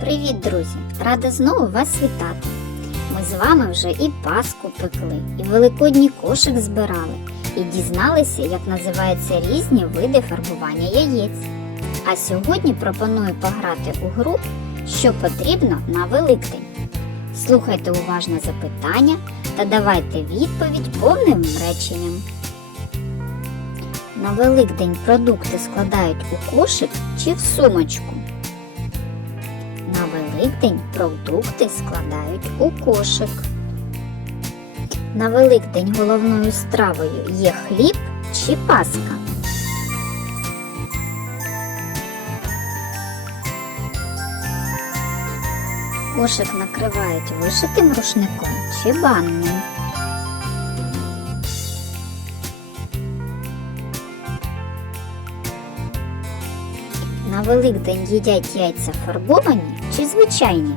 Привіт, друзі! Рада знову вас вітати. Ми з вами вже і Пасху пекли, і великодній кошик збирали, і дізналися, як називаються різні види фарбування яєць. А сьогодні пропоную пограти у гру, що потрібно на Великдень. Слухайте уважно запитання та давайте відповідь повним реченням. На Великдень продукти складають у кошик чи в сумочку. Великдень продукти складають у кошик. На Великдень головною стравою є хліб чи паска. Кошик накривають вишитим рушником чи банним. На Великдень їдять яйця фарбовані чи звичайні?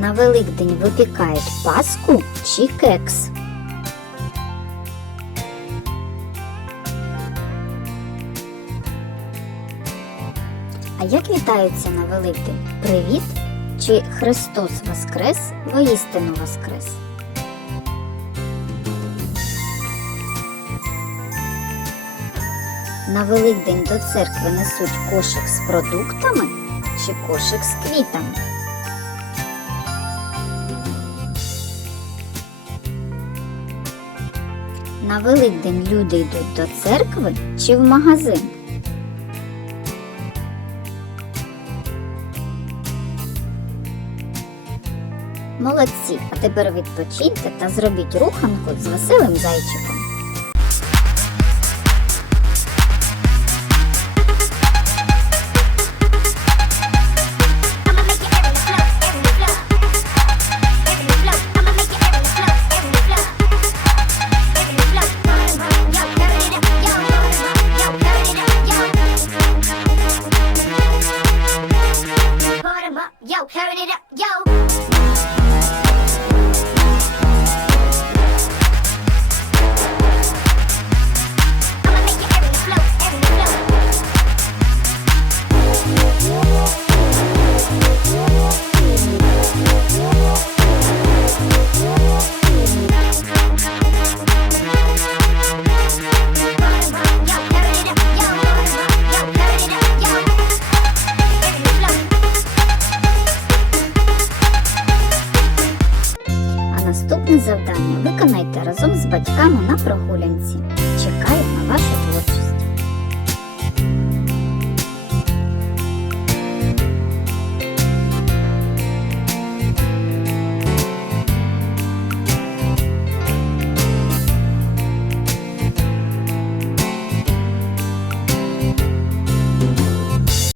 На Великдень випікають паску чи кекс? А як вітаються на Великдень? Привіт чи Христос Воскрес, воістину Воскрес? На Великдень до церкви несуть кошик з продуктами чи кошик з квітами. На Великдень люди йдуть до церкви чи в магазин. Молодці, а тепер відпочиньте та зробіть руханку з веселим зайчиком. Turn it up, yo. Наступне завдання виконайте разом з батьками на прогулянці.